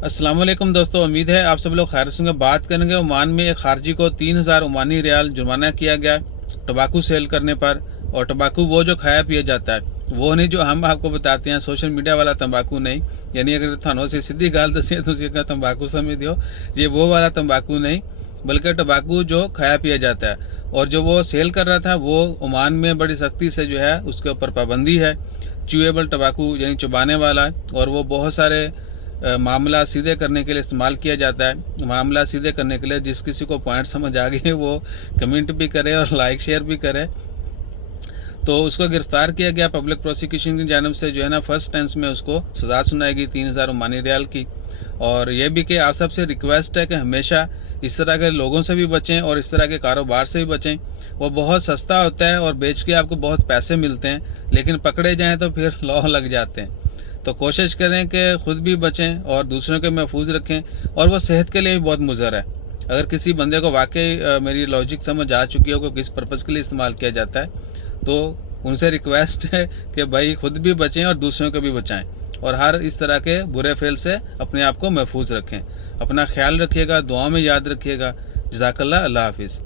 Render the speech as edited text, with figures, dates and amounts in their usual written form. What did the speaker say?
अस्सलाम वालेकुम दोस्तों, उम्मीद है आप सब लोग खैर से होंगे। बात करेंगे ओमान में एक खारजी को 3000 ओमानी रियाल जुर्माना किया गया टबाकू सेल करने पर। और टबाकू वो जो खाया पिया जाता है, वो नहीं जो हम आपको बताते हैं सोशल मीडिया वाला तंबाकू नहीं। यानी अगर थानों से सीधी गाल दसी तो उसका तंबाकू समझ दियो, ये वो वाला तंबाकू नहीं, बल्कि टबाकू जो खाया पिया जाता है। और जो वो सेल कर रहा था वो ओमान में बड़ी सख्ती से जो है उसके ऊपर पाबंदी है। च्यूएबल टबाकू यानी चबाने वाला, और वो बहुत सारे मामला सीधे करने के लिए इस्तेमाल किया जाता है। मामला सीधे करने के लिए जिस किसी को पॉइंट समझ आ गए वो कमेंट भी करे और लाइक शेयर भी करे। तो उसको गिरफ्तार किया गया। पब्लिक प्रोसिक्यूशन की जानब से जो है ना फर्स्ट टेंस में उसको सज़ा सुनाई गई 3000 ओमानी रियाल की। और ये भी कि आप सबसे रिक्वेस्ट है कि हमेशा इस तरह के लोगों से भी बचें और इस तरह के कारोबार से भी बचें। वो बहुत सस्ता होता है और बेच के आपको बहुत पैसे मिलते हैं, लेकिन पकड़े जाएँ तो फिर लॉ लग जाते हैं। तो कोशिश करें कि ख़ुद भी बचें और दूसरों के महफूज रखें। और वो सेहत के लिए भी बहुत मुज़र है। अगर किसी बंदे को वाकई मेरी लॉजिक समझ आ चुकी हो कि किस पर्पज़ के लिए इस्तेमाल किया जाता है, तो उनसे रिक्वेस्ट है कि भाई ख़ुद भी बचें और दूसरों को भी बचाएं। और हर इस तरह के बुरे फेल से अपने आप को महफूज रखें। अपना ख्याल रखिएगा, दुआ में याद रखिएगा। जज़ाकल्लाह, अल्लाह हाफिज़।